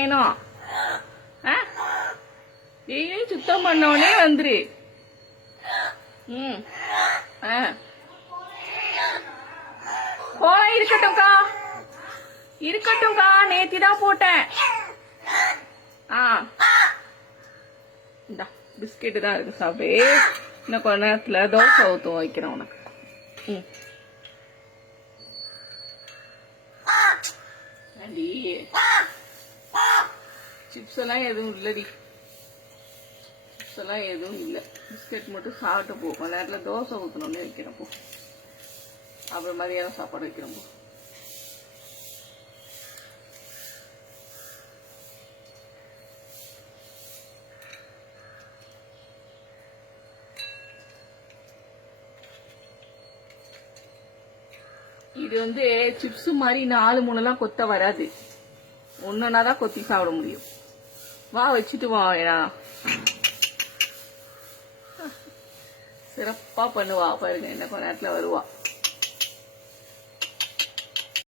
வேணும். சுத்தம் பண்ணோடனே வந்துரு. போலாம், இருக்கட்டும்க்கா இருக்கட்டும்க்கா, நேத்திதான் போட்டேன். இந்த பிஸ்கெட்டு தான் இருக்கு, சாப்பிடு. இன்னும் கொஞ்ச நேரத்துல தோசை ஊற்ற வைக்கிறேன் உனக்கு. சிப்ஸ் எல்லாம் எதுவும் இல்லடி, சிப்ஸ் எல்லாம் எதுவும் இல்லை. பிஸ்கெட் மட்டும் சாப்பிட்டு போ. கொஞ்ச நேரத்துல தோசை ஊற்றணும்னு வைக்கிறேன் போ. அப்புறம் மதியானம் சாப்பாடு வைக்கிறேன் போ. இது வந்து சிப்ஸ் மாதிரி 4-3 கொத்த வராது. ஒன்னொன்னாதான் கொத்தி சாப்பிட முடியும். வா, வச்சுட்டு வா. வேணா சிறப்பா பண்ணுவா பாருங்க. என்ன கொஞ்ச நேரத்துல வருவா.